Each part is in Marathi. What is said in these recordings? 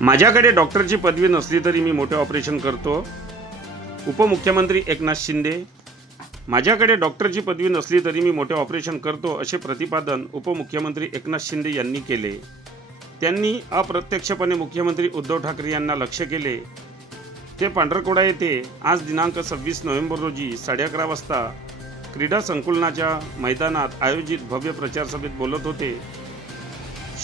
माझ्याकडे डॉक्टरची पदवी नसली तरी मी मोठे ऑपरेशन करतो. उपमुख्यमंत्री एकनाथ शिंदे माझ्याकडे डॉक्टरची पदवी नसली तरी मी मोठे ऑपरेशन करतो असे प्रतिपादन उपमुख्यमंत्री एकनाथ शिंदे यांनी केले. त्यांनी अप्रत्यक्षपणे मुख्यमंत्री उद्धव ठाकरे यांना लक्ष केले. ते पांढरकोडा येथे आज दिनांक सव्वीस नोव्हेंबर रोजी साडे अकरा वाजता क्रीडा संकुलनाच्या मैदानात आयोजित भव्य प्रचारसभेत बोलत होते.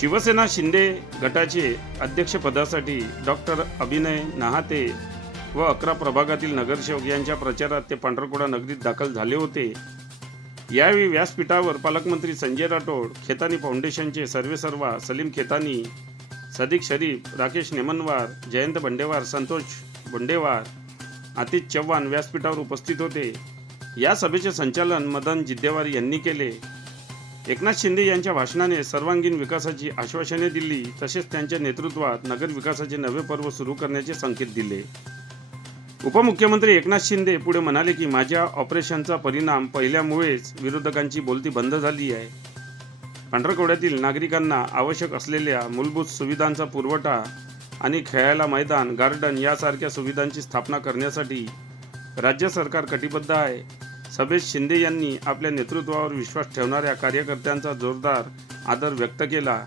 शिवसेना शिंदे गटाचे अध्यक्षपदासाठी डॉक्टर अभिनय नहाते व अकरा प्रभागातील नगरसेवक यांच्या प्रचारात ते पांढरकुडा नगरीत दाखल झाले होते. यावेळी व्यासपीठावर पालकमंत्री संजय राठोड खेतानी फाउंडेशनचे सर्वेसर्वा सलीम खेतानी सदिक शरीफ राकेश नेमनवार जयंत बंडेवार संतोष बंडेवार आतिश चव्हाण व्यासपीठावर उपस्थित होते. या सभेचे संचालन मदन जिद्देवार यांनी केले. एकनाथ शिंदे यांच्या भाषणाने सर्वांगीण विकासाची आश्वासने दिली तसेच त्यांच्या नेतृत्वात नगर विकासाचे नवे पर्व सुरू करण्याचे संकेत दिले. उपमुख्यमंत्री एकनाथ शिंदे पुढे म्हणाले की माझ्या ऑपरेशनचा परिणाम पहिल्यामुळेच विरोधकांची बोलती बंद झाली आहे. पांढरकवड्यातील नागरिकांना आवश्यक असलेल्या मूलभूत सुविधांचा पुरवठा आणि खेळायला मैदान गार्डन यासारख्या सुविधांची स्थापना करण्यासाठी राज्य सरकार कटिबद्ध आहे. सभेत शिंदे यांनी आपल्या नेतृत्वावर विश्वास ठेवणाऱ्या कार्यकर्त्यांचा जोरदार आदर व्यक्त केला.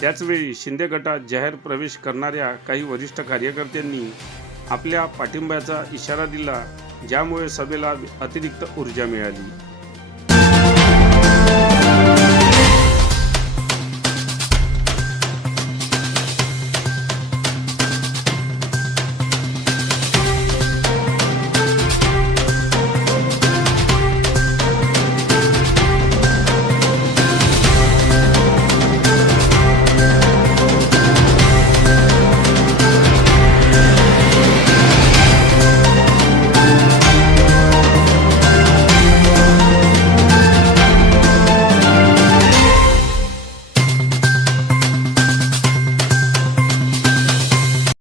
त्याचवेळी शिंदे गटात जाहीर प्रवेश करणाऱ्या काही वरिष्ठ कार्यकर्त्यांनी आपल्या पाठिंब्याचा इशारा दिला ज्यामुळे सभेला अतिरिक्त ऊर्जा मिळाली.